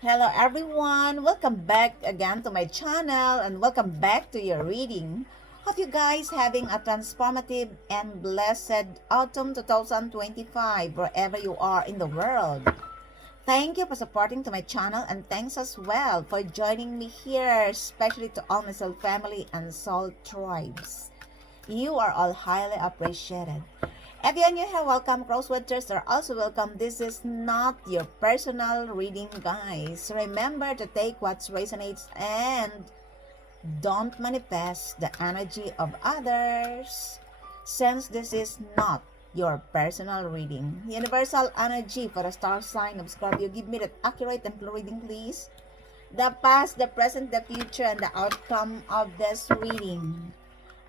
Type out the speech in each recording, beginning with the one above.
Hello everyone, welcome back again to my channel and welcome back to your reading. Hope you guys having a transformative and blessed autumn 2025 wherever you are in the world. Thank you for supporting to my channel and thanks as well for joining me here, especially to all my soul family and soul tribes. You are all highly appreciated. If you're new here, welcome. Crosswatchers are also welcome. This is not your personal reading, guys. Remember to take what resonates and don't manifest the energy of others, since this is not your personal reading. Universal energy for the star sign of Scorpio. Give me that accurate and full reading, please. The past, the present, the future, and the outcome of this reading.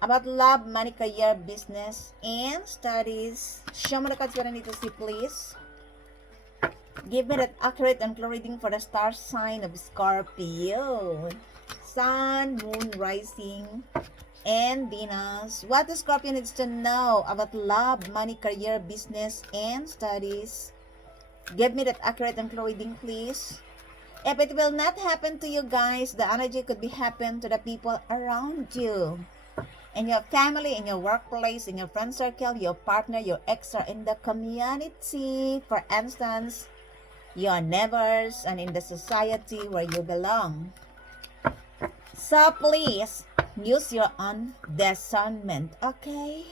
About love, money, career, business, and studies. Show me the cards what I need to see, please. Give me that accurate and clear reading for the star sign of Scorpio. Sun, Moon, Rising, and Venus. What the Scorpio needs to know about love, money, career, business, and studies. Give me that accurate and clear reading, please. If it will not happen to you guys, the energy could be happen to the people around you. In your family, in your workplace, in your friend circle, your partner, your ex, or in the community. For instance, your neighbors and in the society where you belong. So please, use your own discernment, okay?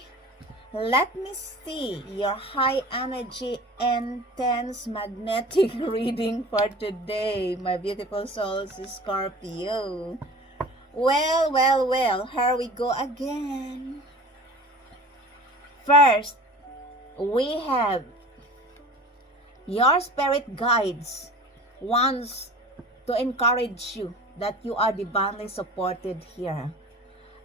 Let me see your high energy, intense magnetic reading for today, my beautiful souls, Scorpio. Well, here we go again. First, we have your spirit guides wants to encourage you that you are divinely supported here.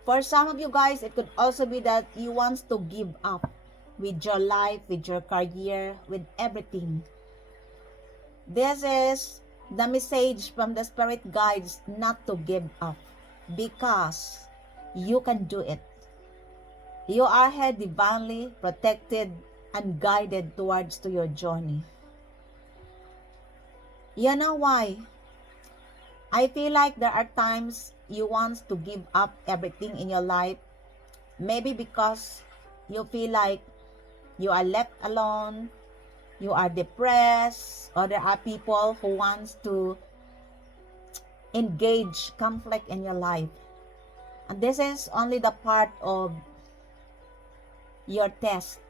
For some of you guys, it could also be that you want to give up with your life, with your career, with everything. This is the message from the spirit guides not to give up, because you can do it. You are here divinely protected and guided towards to your journey. You know why? I feel like there are times you want to give up everything in your life. Maybe because you feel like you are left alone, you are depressed, or there are people who wants to engage conflict in your life. And this is only the part of your test.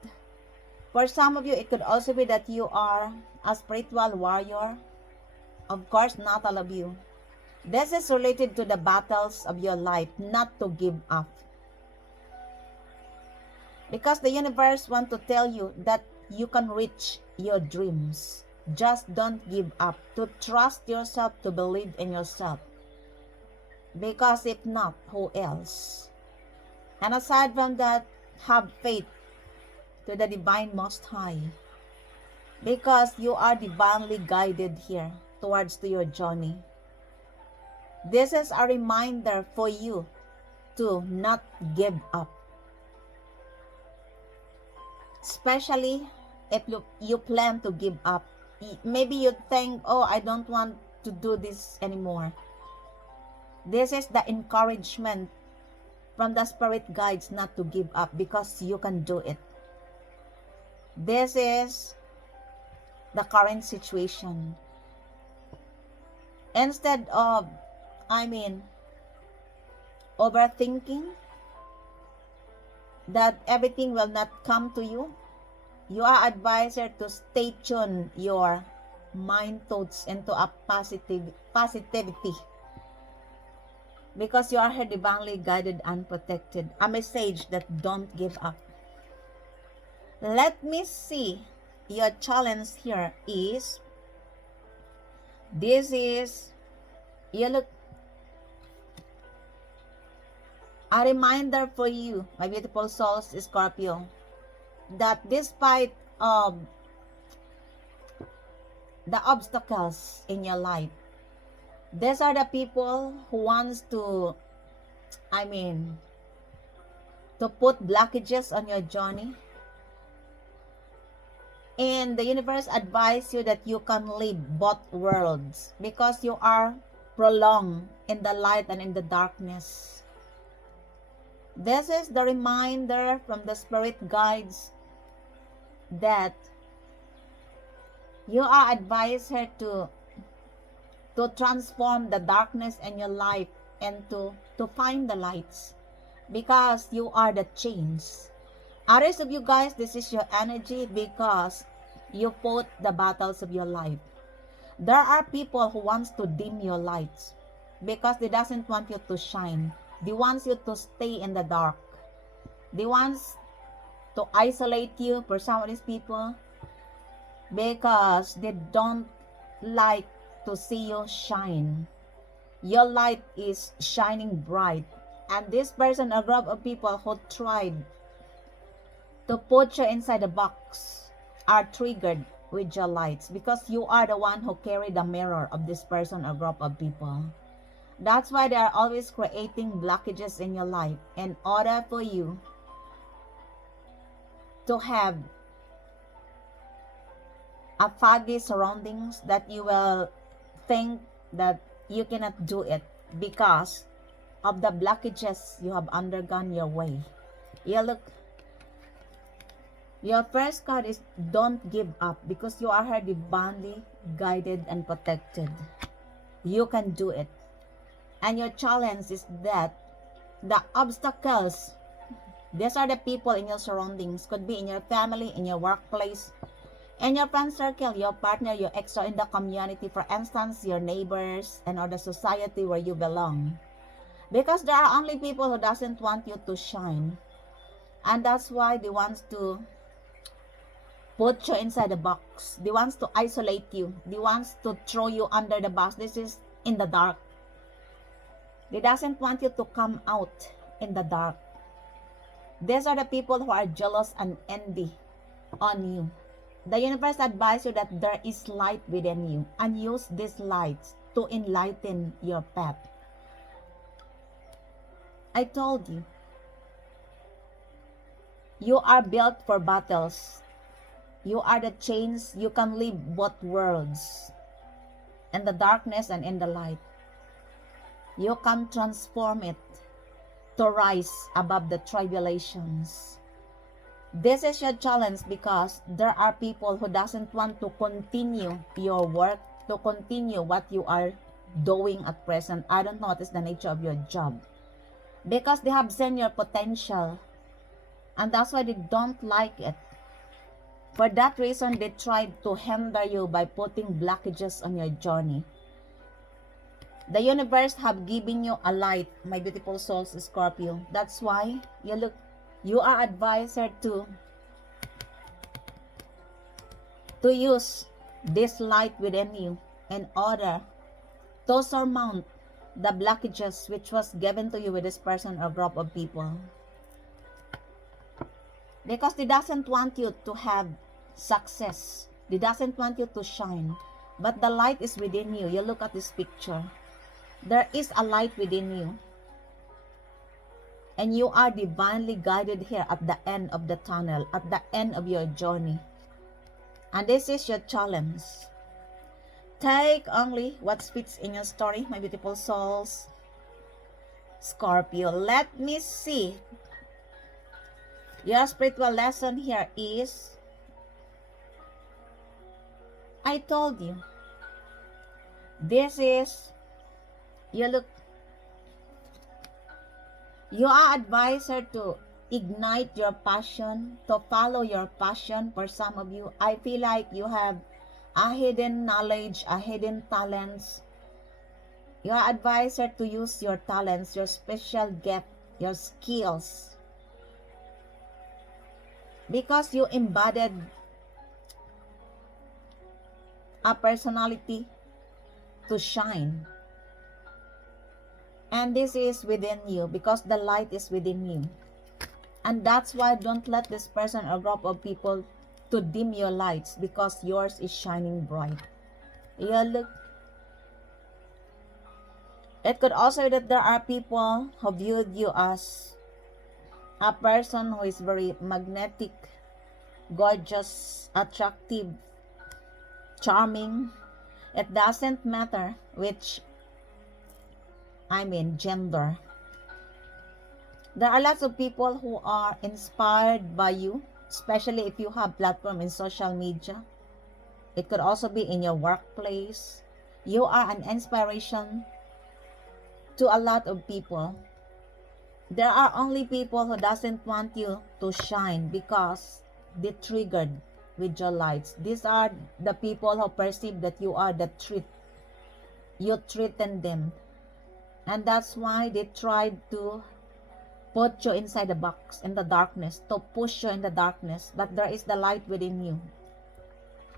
For some of you, it could also be that you are a spiritual warrior. Of course, not all of you. This is related to the battles of your life, not to give up. Because the universe wants to tell you that you can reach your dreams. Just don't give up. To trust yourself, to believe in yourself. Because if not, who else? And aside from that, have faith to the divine Most High. Because you are divinely guided here towards to your journey. This is a reminder for you to not give up. Especially if you plan to give up. Maybe you think, oh, I don't want to do this anymore. This is the encouragement from the spirit guides not to give up, because you can do it. This is the current situation. Instead of, overthinking that everything will not come to you, you are advised to stay tuned your mind thoughts into a positivity. Because you are here divinely guided and protected. A message that don't give up. Let me see. Your challenge here is, this is, you look, a reminder for you, my beautiful souls, Scorpio, that despite of the obstacles in your life, these are the people who wants to put blockages on your journey. And the universe advise you that you can live both worlds because you are prolonged in the light and in the darkness. This is the reminder from the spirit guides that you are advised here to transform the darkness in your life and to find the lights because you are the change. Others of you guys, this is your energy because you fought the battles of your life. There are people who wants to dim your lights because they doesn't want you to shine. They want you to stay in the dark. They want to isolate you for some of these people because they don't like to see you shine. Your light is shining bright. And this person, a group of people who tried to put you inside the box are triggered with your lights because you are the one who carry the mirror of this person or group of people. That's why they are always creating blockages in your life in order for you to have a foggy surroundings that you will think that you cannot do it because of the blockages you have undergone your way. Look, your first card is don't give up because you are divinely guided and protected. You can do it. And your challenge is that the obstacles, these are the people in your surroundings, could be in your family, in your workplace, in your friend circle, your partner, your extra in the community, for instance, your neighbors and or the society where you belong. Because there are only people who doesn't want you to shine. And that's why they want to put you inside the box. They want to isolate you. They want to throw you under the bus. This is in the dark. They doesn't want you to come out in the dark. These are the people who are jealous and envy on you. The universe advises you that there is light within you and use these lights to enlighten your path. I told you, you are built for battles. You are the chains. You can live both worlds, in the darkness and in the light. You can transform it to rise above the tribulations. This is your challenge because there are people who doesn't want to continue your work, to continue what you are doing at present. I don't know what is the nature of your job. Because they have seen your potential. And that's why they don't like it. For that reason, they tried to hinder you by putting blockages on your journey. The universe have given you a light, my beautiful souls, Scorpio. That's why you are advised to use this light within you in order to surmount the blockages which was given to you with this person or group of people. Because they doesn't want you to have success. They doesn't want you to shine. But the light is within you. You look at this picture. There is a light within you. And you are divinely guided here at the end of the tunnel, at the end of your journey. And this is your challenge. Take only what fits in your story, my beautiful souls. Scorpio, let me see. Your spiritual lesson here is, I told you, this is, you are advised to ignite your passion, to follow your passion. For some of you, I feel like you have a hidden knowledge, a hidden talents. You are advised to use your talents, your special gift, your skills. Because you embodied a personality to shine. And this is within you because the light is within you. And that's why don't let this person or group of people to dim your lights because yours is shining bright. It could also be that there are people who viewed you as a person who is very magnetic, gorgeous, attractive, charming. It doesn't matter which, gender. There are lots of people who are inspired by you, especially if you have platform in social media. It could also be in your workplace. You are an inspiration to a lot of people. There are only people who doesn't want you to shine because they triggered with your lights. These are the people who perceive that you are the treat. You threaten them. And that's why they tried to put you inside the box, in the darkness, to push you in the darkness. But there is the light within you.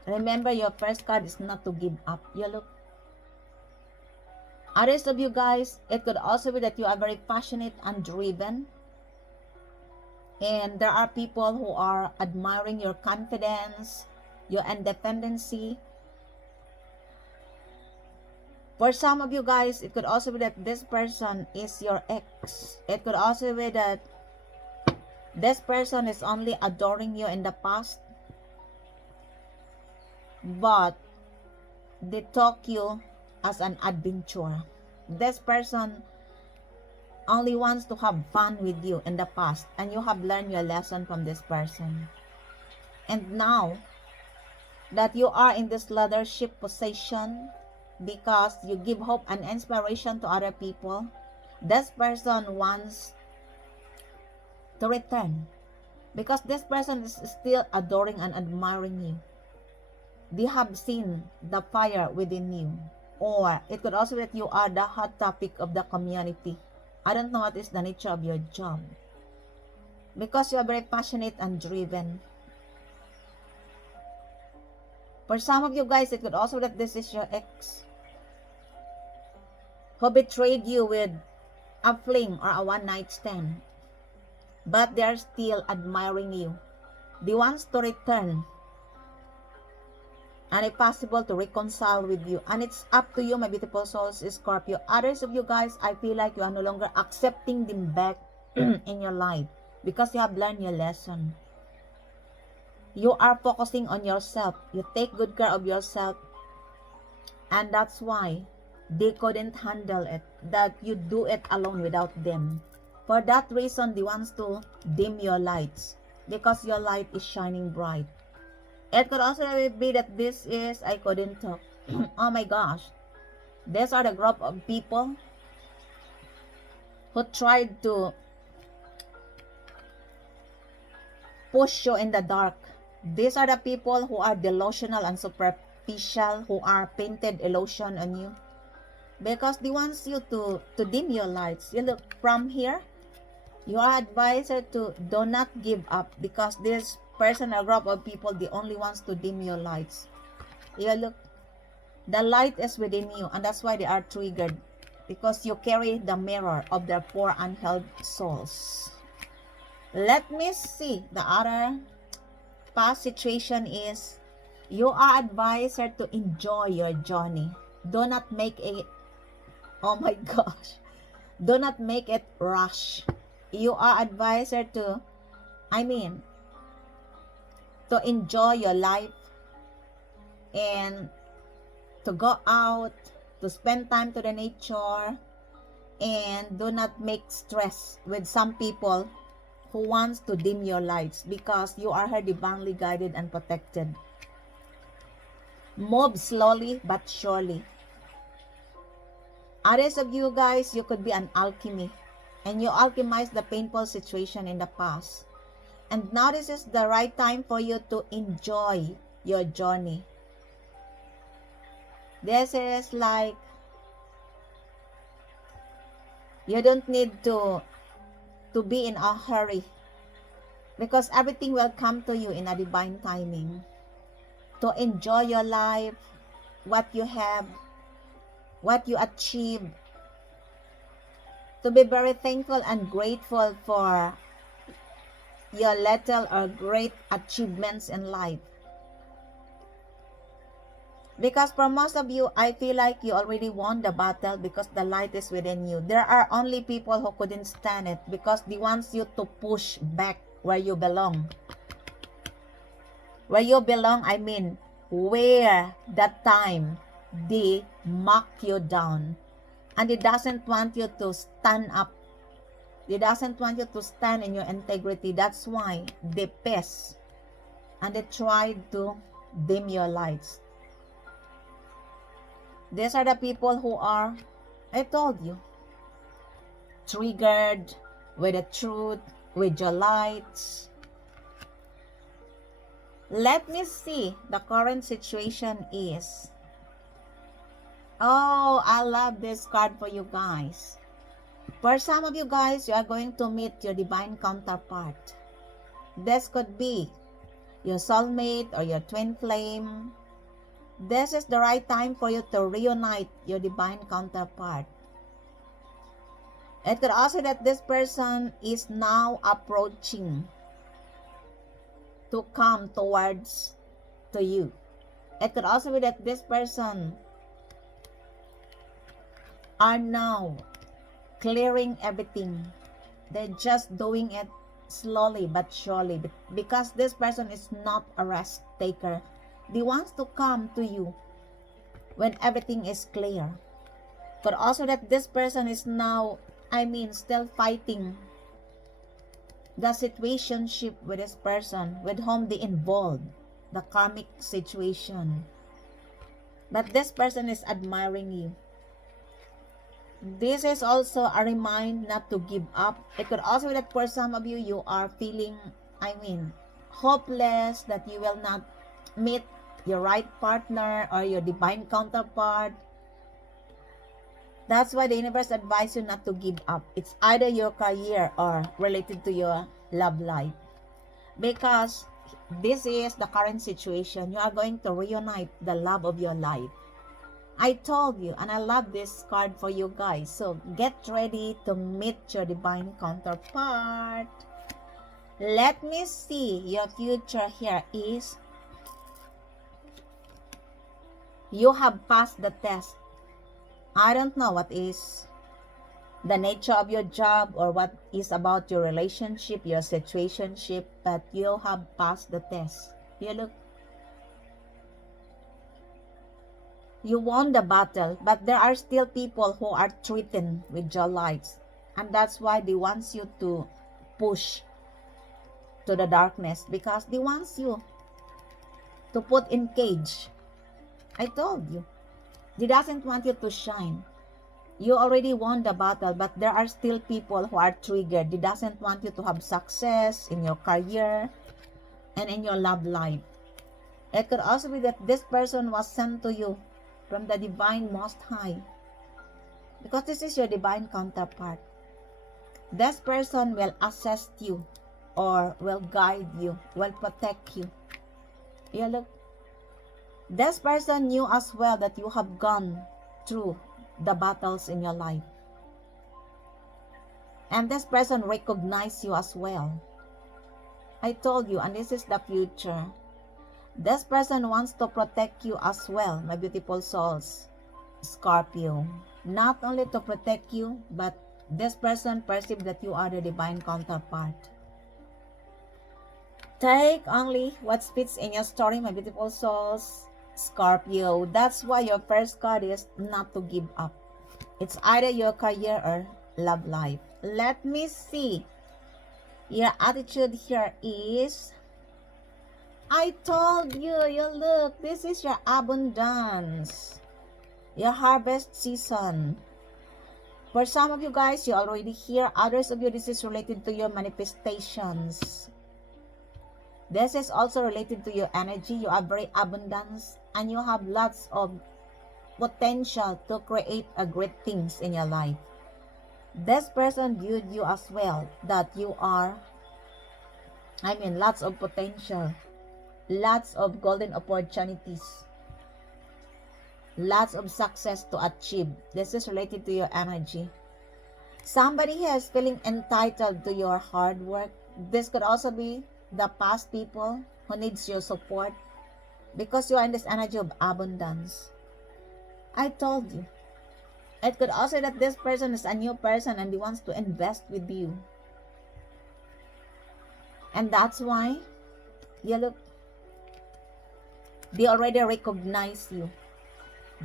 Remember, your first card is not to give up. You look. Others of you guys, it could also be that you are very passionate and driven. And there are people who are admiring your confidence, your independency. For some of you guys, it could also be that this person is your ex. It could also be that this person is only adoring you in the past, but they talk you as an adventure. This person only wants to have fun with you in the past, and you have learned your lesson from this person. And now that you are in this leadership position, because you give hope and inspiration to other people, this person wants to return, because this person is still adoring and admiring you. They have seen the fire within you. Or it could also be that you are the hot topic of the community. I don't know what is the nature of your job, because you are very passionate and driven. For some of you guys, it could also be that this is your ex who betrayed you with a fling or a one-night stand, but they are still admiring you. They want to return, and if possible, to reconcile with you. And it's up to you, my beautiful souls, Scorpio. Others of you guys, I feel like you are no longer accepting them back in your life because you have learned your lesson. You are focusing on yourself. You take good care of yourself. And that's why they couldn't handle it, that you do it alone without them. For that reason, they want to dim your lights, because your light is shining bright. It could also be that this is, I couldn't talk. Oh my gosh. These are the group of people who tried to push you in the dark. These are the people who are delusional and superficial, who are painted illusion on you, because they want you to dim your lights. You look, from here, you are advised to do not give up, because this person or group of people, they only wants to dim your lights. You look, the light is within you, and that's why they are triggered, because you carry the mirror of their poor unheld souls. Let me see. The other past situation is, you are advised to enjoy your journey. Do not make it, oh my gosh, do not make it rush. You are advised to enjoy your life and to go out, to spend time to the nature, and do not make stress with some people who wants to dim your lights, because you are divinely guided and protected. Move slowly but surely. Others of you guys, you could be an alchemy, and you alchemize the painful situation in the past. And now this is the right time for you to enjoy your journey. This is like, you don't need to be in a hurry, because everything will come to you in a divine timing. To enjoy your life, what you have, what you achieve. To be very thankful and grateful for your little or great achievements in life. Because for most of you, I feel like you already won the battle, because the light is within you. There are only people who couldn't stand it, because they want you to push back where you belong. Where you belong, I mean, where that time they mock you down. And it doesn't want you to stand up. It doesn't want you to stand in your integrity. That's why they piss and they try to dim your lights. These are the people who are, I told you, triggered with the truth, with your lights. Let me see. The current situation is, oh, I love this card for you guys. For some of you guys, you are going to meet your divine counterpart. This could be your soulmate or your twin flame. This is the right time for you to reunite your divine counterpart. It could also be that this person is now approaching to come towards to you. It could also be that this person are now clearing everything. They're just doing it slowly but surely, because this person is not a risk taker. They want to come to you when everything is clear. But also that this person is now, I mean, still fighting the situationship with this person with whom they involved, the karmic situation. But this person is admiring you. This is also a reminder not to give up. It could also be that for some of you, you are feeling, I mean, hopeless, that you will not meet your right partner or your divine counterpart. That's why the universe advises you not to give up. It's either your career or related to your love life. Because this is the current situation. You are going to reunite the love of your life. I told you, and I love this card for you guys. So get ready to meet your divine counterpart. Let me see. Your future here is, you have passed the test. I don't know what is the nature of your job or what is about your relationship, your situationship, but you have passed the test. You look, you won the battle, but there are still people who are threatened with your lights, and that's why they want you to push to the darkness, because they want you to put in cage. I told you, they doesn't want you to shine. You already won the battle, but there are still people who are triggered. They doesn't want you to have success in your career and in your love life. It could also be that this person was sent to you from the divine most high, because this is your divine counterpart. This person will assist you or will guide you, will protect you. You look, this person knew as well that you have gone through the battles in your life, and this person recognized you as well. I told you, and this is the future. This person wants to protect you as well, my beautiful souls, Scorpio. Not only to protect you, but this person perceives that you are the divine counterpart. Take only what fits in your story, my beautiful souls, Scorpio. That's why your first card is not to give up. It's either your career or love life. Let me see. Your attitude here is, I told you, you look, this is your abundance, your harvest season. For some of you guys, you already here. Others of you, this is related to your manifestations. This is also related to your energy. You are very abundant and you have lots of potential to create a great things in your life. This person viewed you as well, that you are, I mean, lots of potential, lots of golden opportunities, lots of success to achieve. This is related to your energy. Somebody here is feeling entitled to your hard work. This could also be the past people who needs your support, because you are in this energy of abundance. I told you. It could also be that this person is a new person and he wants to invest with you. And that's why you look, They already recognize you.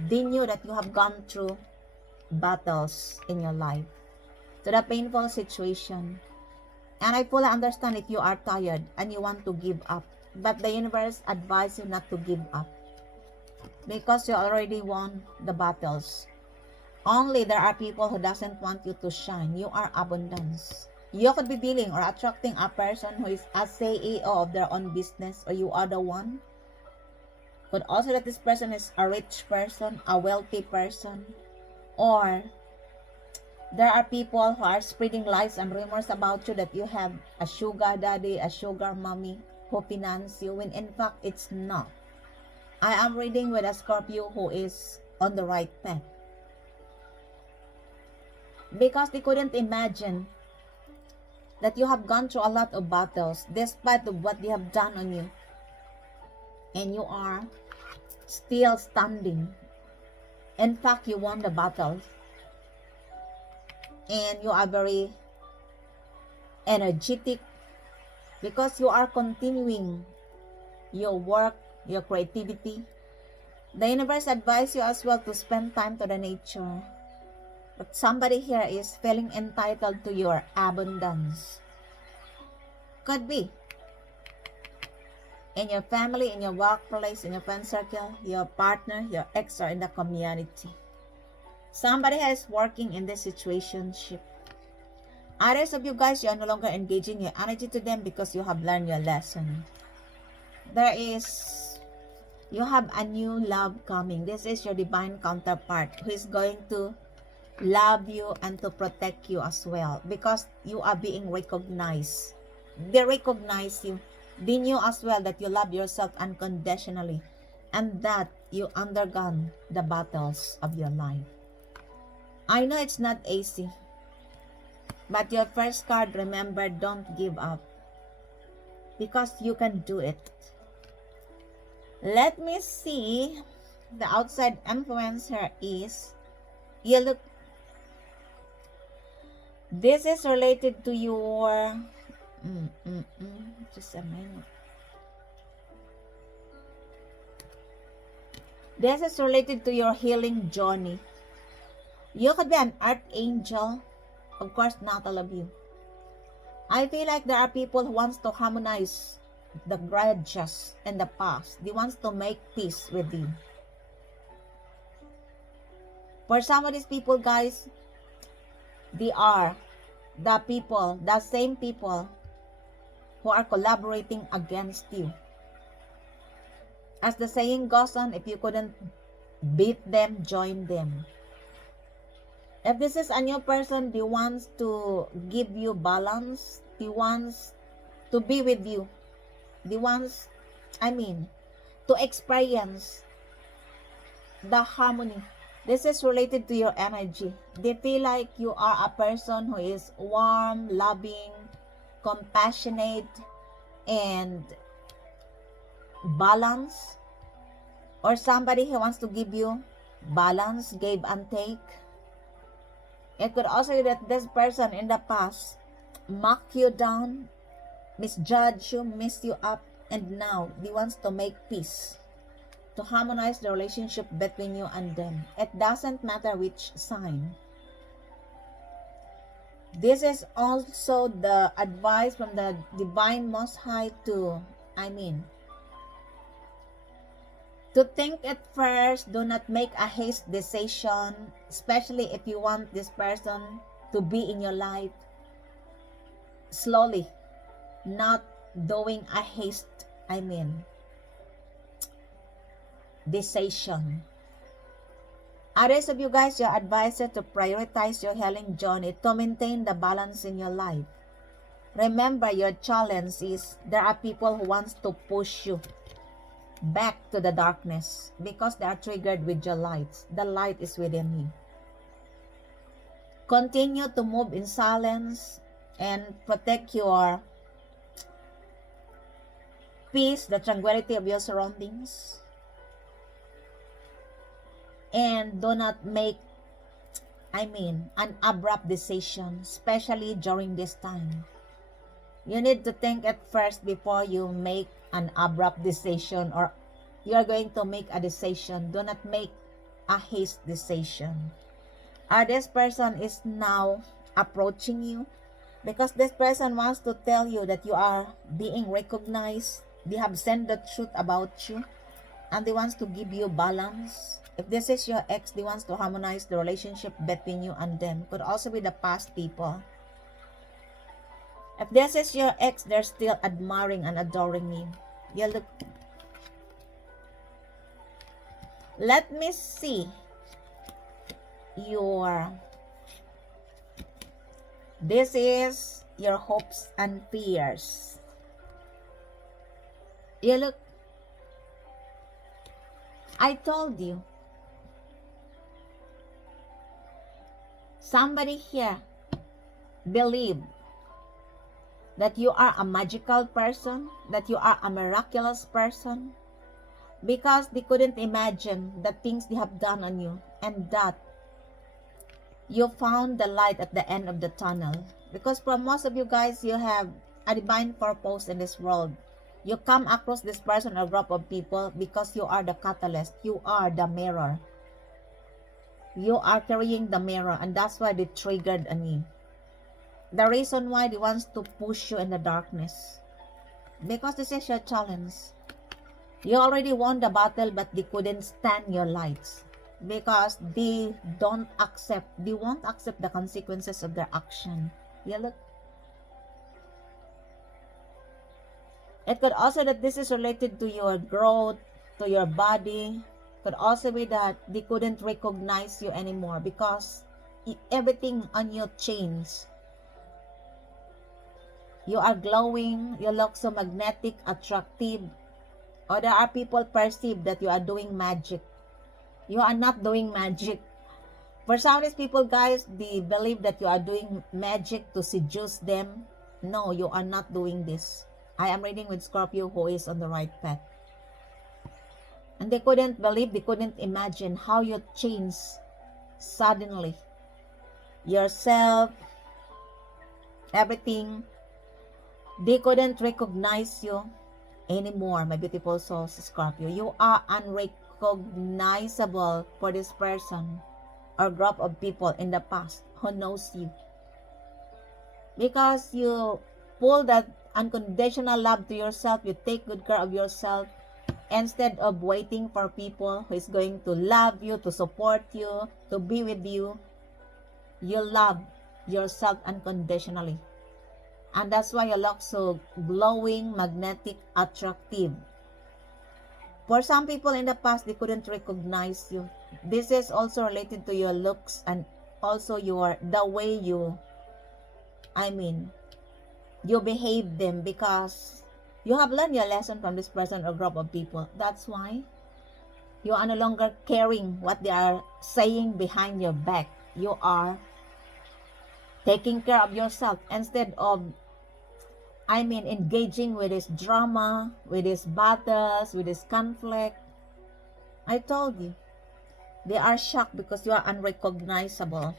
They knew that you have gone through battles in your life, to the painful situation. And I fully understand if you are tired and you want to give up. But the universe advises you not to give up, because you already won the battles. Only there are people who doesn't want you to shine. You are abundance. You could be dealing or attracting a person who is a CEO of their own business, or you are the one. Could also that this person is a rich person, a wealthy person, or there are people who are spreading lies and rumors about you that you have a sugar daddy, a sugar mommy who finance you, when in fact it's not. I am reading with a Scorpio who is on the right path, because they couldn't imagine that you have gone through a lot of battles despite of what they have done on you, and you are still standing. In fact, you won the battle, and you are very energetic because you are continuing your work, your creativity. The universe advises you as well to spend time to the nature. But somebody here is feeling entitled to your abundance. Could be in your family, in your workplace, in your friend circle, your partner, your ex, or in the community. Somebody is working in this situationship. Others of you guys, you are no longer engaging your energy to them because you have learned your lesson. You have a new love coming. This is your divine counterpart who is going to love you and to protect you as well, because you are being recognized. They recognize you. They knew as well that you love yourself unconditionally and that you undergone the battles of your life. I know it's not easy, but your first card, remember, don't give up, because you can do it. Let me see. The outside influence here is, you look, this is related to your just a minute. This is related to your healing journey. You could be an archangel. Of course, not all of you. I feel like there are people who wants to harmonize the grudges in the past. They wants to make peace with you. For some of these people, guys, they are the same people who are collaborating against you. As the saying goes on, if you couldn't beat them, join them. If this is a new person, they wants to give you balance. They wants to be with you. They wants, to experience the harmony. This is related to your energy. They feel like you are a person who is warm, loving, compassionate, and balance. Or somebody who wants to give you balance, give and take. It could also be that this person in the past mocked you down, misjudged you, messed you up, and now they wants to make peace, to harmonize the relationship between you and them. It doesn't matter which sign. This is also the advice from the Divine Most High to think it first. Do not make a haste decision, especially if you want this person to be in your life. Slowly, not doing a haste, decision. Others of you guys, you're advised to prioritize your healing journey to maintain the balance in your life. Remember, your challenge is there are people who wants to push you back to the darkness because they are triggered with your light. The light is within you. Continue to move in silence and protect your peace, the tranquility of your surroundings. And do not make, an abrupt decision, especially during this time. You need to think at first before you make an abrupt decision or You are going to make a decision. Do not make a haste decision. This person is now approaching you because this person wants to tell you that you are being recognized. They have sent the truth about you and they want to give you balance. If this is your ex, they want to harmonize the relationship between you and them. Could also be the past people. If this is your ex, they're still admiring and adoring you. You look. Let me see your. This is your hopes and fears. You look. I told you. Somebody here believe that you are a magical person, that you are a miraculous person, because they couldn't imagine the things they have done on you, and that you found the light at the end of the tunnel. Because for most of you guys, you have a divine purpose in this world. You come across this person or group of people because you are the catalyst. You are the mirror. You are carrying the mirror, and that's why they triggered on you. The reason why they want to push you in the darkness, because this is your challenge. You already won the battle, but they couldn't stand your lights because they won't accept the consequences of their action. You look. It could also that this is related to your growth, to your body. Could also be that they couldn't recognize you anymore because everything on you changed. You are glowing, you look so magnetic, attractive. Or there are people perceive that you are doing magic. You are not doing magic. For some of these people, guys, they believe that you are doing magic to seduce them. No, you are not doing this. I am reading with Scorpio who is on the right path. And they couldn't believe, they couldn't imagine how you change suddenly. Yourself, everything. They couldn't recognize you anymore, my beautiful souls, Scorpio. You are unrecognizable for this person or group of people in the past who knows you. Because you pull that unconditional love to yourself, you take good care of yourself instead of waiting for people who is going to love you, to support you, to be with you. You love yourself unconditionally. And that's why you look so glowing, magnetic, attractive. For some people in the past, they couldn't recognize you. This is also related to your looks and also the way you behave them, because you have learned your lesson from this person or group of people. That's why you are no longer caring what they are saying behind your back. You are taking care of yourself instead of engaging with this drama, with these battles, with this conflict. I told you, they are shocked because you are unrecognizable.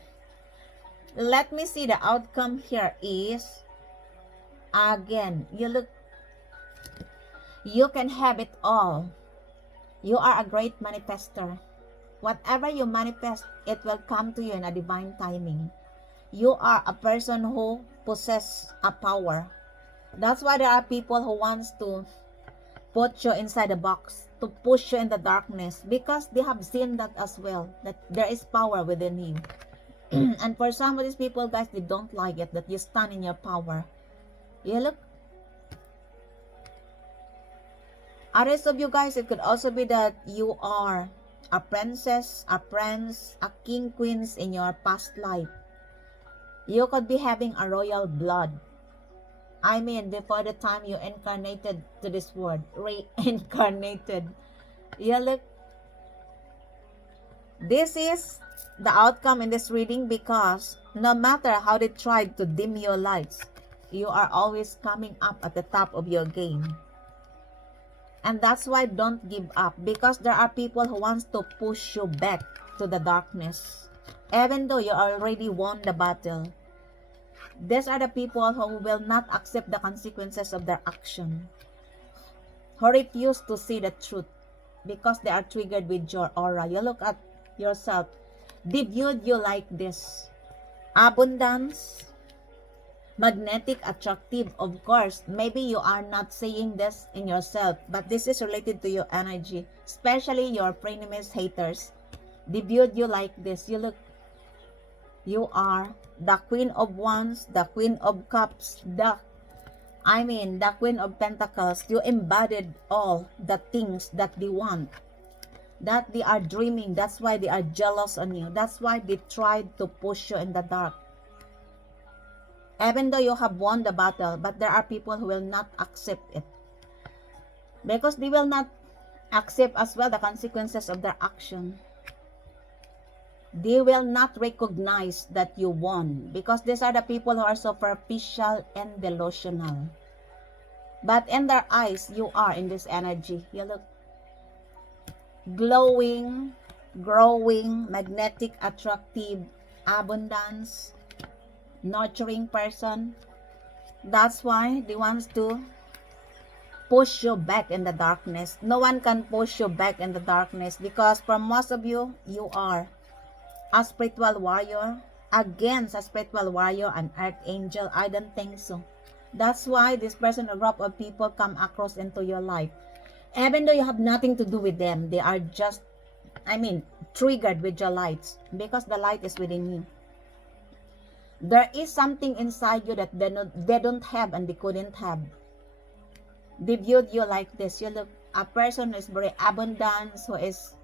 Let me see, the outcome here is, again, you can have it all. You are a great manifester. Whatever you manifest, it will come to you in a divine timing. You are a person who possesses a power. That's why there are people who wants to put you inside a box, to push you in the darkness, because they have seen that as well, that there is power within you. And for some of these people, guys, they don't like it, that you stand in your power. You look. Others of you guys, it could also be that you are a princess, a prince, a king, queens in your past life. You could be having a royal blood. Before the time you incarnated to this world, reincarnated. You look. This is the outcome in this reading, because no matter how they tried to dim your lights, you are always coming up at the top of your game. And that's why don't give up, because there are people who wants to push you back to the darkness. Even though you already won the battle, these are the people who will not accept the consequences of their action, who refuse to see the truth. because they are triggered with your aura. You look at yourself. They viewed you like this. Abundance, magnetic, attractive. Of course, maybe you are not saying this in yourself, but this is related to your energy, especially your frenemies, haters. They viewed you like this. You are the Queen of Wands, the Queen of Cups, the Queen of Pentacles. You embodied all the things that they want, that they are dreaming. That's why they are jealous on you. That's why they tried to push you in the dark. Even though you have won the battle, but there are people who will not accept it, because they will not accept as well the consequences of their action. They will not recognize that you won, because these are the people who are superficial and delusional. But in their eyes, you are in this energy. You look glowing, growing, magnetic, attractive, abundance, nurturing person. That's why they want to push you back in the darkness. No one can push you back in the darkness, because for most of you, you are a spiritual warrior. Against a spiritual warrior, an archangel, I don't think so. That's why this person, a group of people, come across into your life. Even though you have nothing to do with them, they are just, triggered with your lights, because the light is within you. There is something inside you that they don't have and they couldn't have. They viewed you like this. You look a person who is very abundant, who is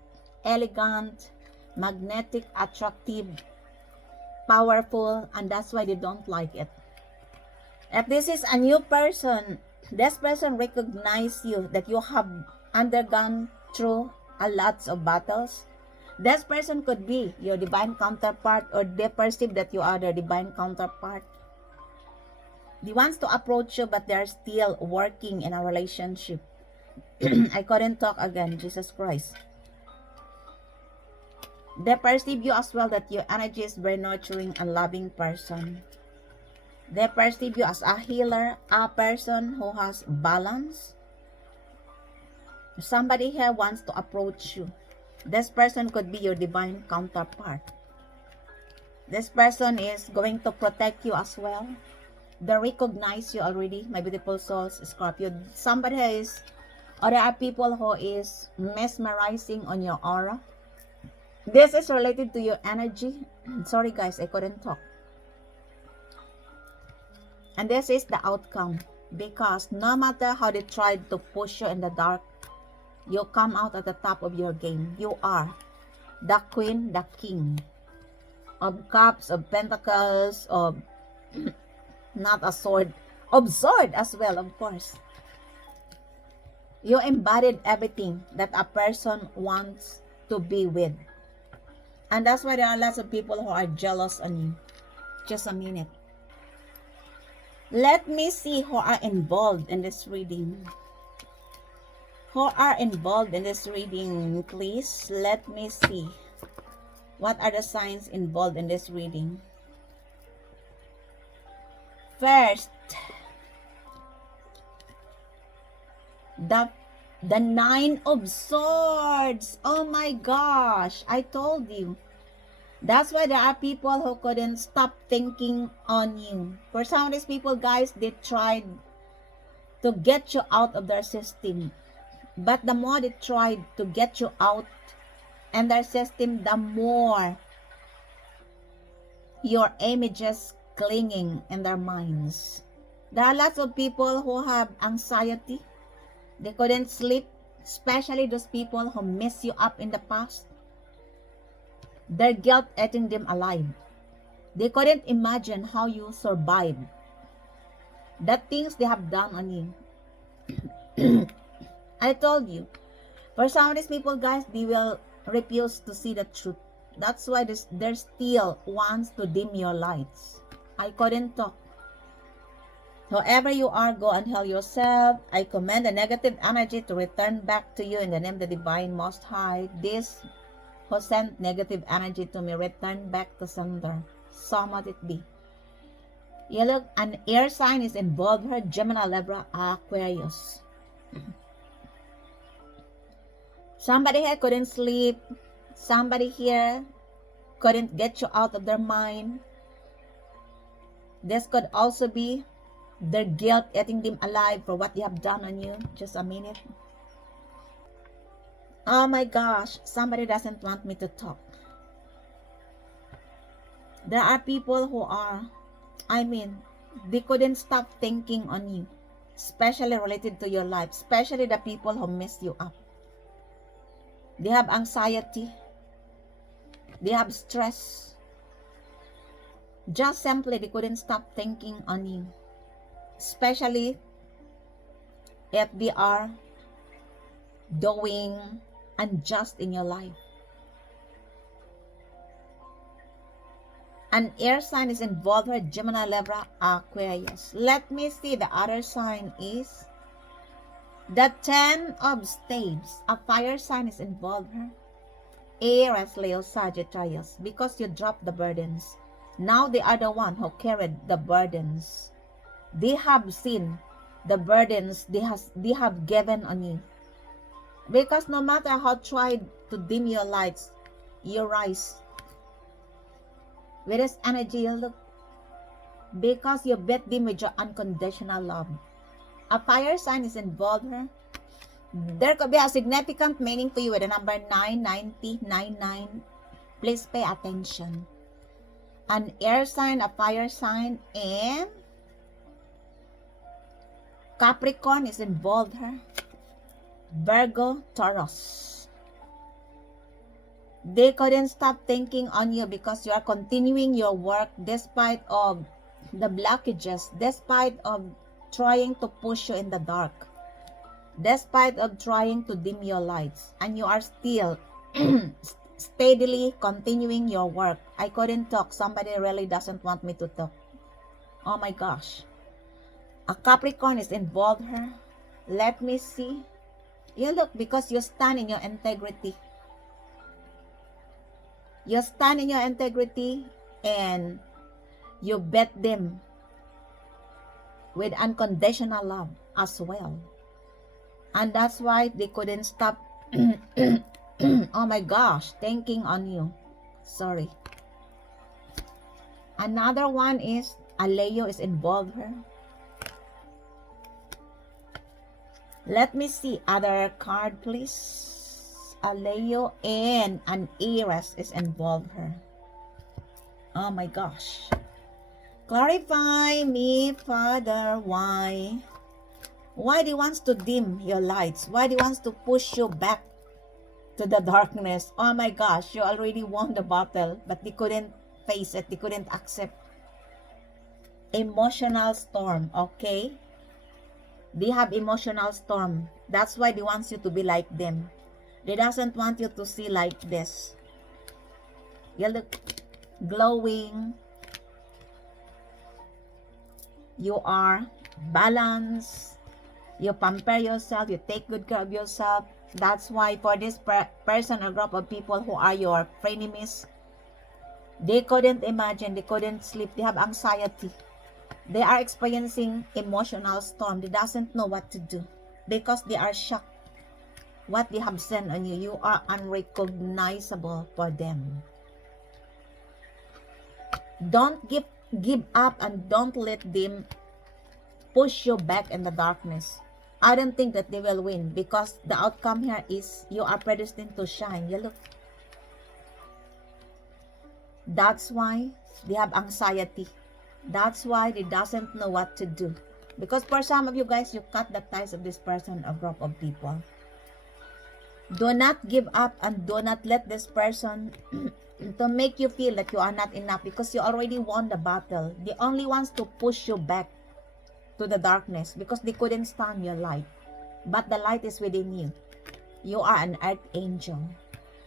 elegant, magnetic, attractive, powerful, and that's why they don't like it. If this is a new person, this person recognizes you, that you have undergone through a lot of battles. This person could be your divine counterpart, or they perceive that you are their divine counterpart. They want to approach you, but they're still working in a relationship. I couldn't talk again, Jesus Christ. They perceive you as well, that your energy is very nurturing and loving person. They perceive you as a healer, a person who has balance. Somebody here wants to approach you. This person could be your divine counterpart. This person is going to protect you as well. They recognize you already, my beautiful souls, Scorpio. Somebody is, or there are people who is mesmerizing on your aura. This is related to your energy. Sorry guys, I couldn't talk. And this is the outcome, because no matter how they tried to push you in the dark, you come out at the top of your game. You are the queen, the king of cups, of pentacles, of not a sword, of sword as well, of course. You embodied everything that a person wants to be with. And that's why there are lots of people who are jealous on you. Just a minute. Let me see who are involved in this reading. Who are involved in this reading, please? Let me see. What are the signs involved in this reading? First, the Nine of Swords. Oh my gosh, I told you. That's why there are people who couldn't stop thinking on you. For some of these people, guys, they tried to get you out of their system. But the more they tried to get you out and their system, the more your images clinging in their minds. There are lots of people who have anxiety. They couldn't sleep, especially those people who mess you up in the past. Their guilt eating them alive. They couldn't imagine how you survived the things they have done on you. I told you, for some of these people, guys, they will refuse to see the truth. That's why they still wants to dim your lights. I couldn't talk. However you are, go and heal yourself. I command the negative energy to return back to you in the name of the Divine Most High. This who sent negative energy to me, return back to sender. So might it be. You look, an air sign is involved here, Gemini, Libra, Aquarius. Somebody here couldn't sleep. Somebody here couldn't get you out of their mind. This could also be their guilt eating them alive for what they have done on you. Just a minute. Oh my gosh, somebody doesn't want me to talk. There are people who are, they couldn't stop thinking on you, especially related to your life, especially the people who messed you up. They have anxiety. They have stress. Just simply, they couldn't stop thinking on you, especially if they are doing unjust in your life. An air sign is involved here, Gemini, Libra, Aquarius. Let me see, the other sign is the 10 of Staves. A fire sign is involved here. Aries, Leo, Sagittarius. Because you dropped the burdens. Now they are the one who carried the burdens. They have seen the burdens they have given on you. Because no matter how tried to dim your lights, you rise. With this energy, you look. Because you beat them with your unconditional love. A fire sign is involved here. There could be a significant meaning to you with the number 99099. Please pay attention. An air sign, a fire sign, and Capricorn is involved here. Virgo, Taurus. They couldn't stop thinking on you because you are continuing your work despite of the blockages, despite of trying to push you in the dark, despite of trying to dim your lights, and you are still steadily continuing your work. I couldn't talk. Somebody really doesn't want me to talk. Oh my gosh. A Capricorn is involved here. Let me see. You look, because you stand in your integrity. You stand in your integrity and you bet them with unconditional love as well. And that's why they couldn't stop oh my gosh, thinking on you. Sorry. Another one is a Leo is involved here. Let me see other card, please. A Leo and an Aries is involved here. Oh my gosh. Clarify me, Father, why? Why they wants to dim your lights? Why they wants to push you back to the darkness? Oh my gosh, you already won the battle, but they couldn't face it. They couldn't accept. Emotional storm, okay? They have emotional storm. That's why they want you to be like them. They doesn't want you to see like this. You look glowing. You are balanced. You pamper yourself. You take good care of yourself. That's why for this person or group of people who are your frenemies, they couldn't imagine. They couldn't sleep. They have anxiety. They are experiencing emotional storm. They doesn't know what to do because they are shocked. What they have sent on you, you are unrecognizable for them. Don't give up and don't let them push you back in the darkness. I don't think that they will win because the outcome here is you are predestined to shine. You look. That's why they have anxiety. That's why they doesn't know what to do. Because for some of you guys, you cut the ties of this person or group of people. Do not give up and do not let this person to make you feel that you are not enough because you already won the battle. They only wants to push you back to the darkness because they couldn't stand your light. But the light is within you. You are an archangel.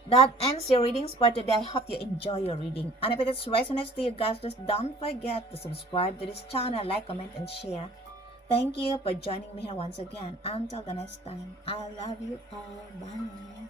That ends your readings for today. I hope you enjoy your reading. And if it resonates to you guys, just don't forget to subscribe to this channel, like, comment, and share. Thank you for joining me here once again. Until the next time, I love you all. Bye.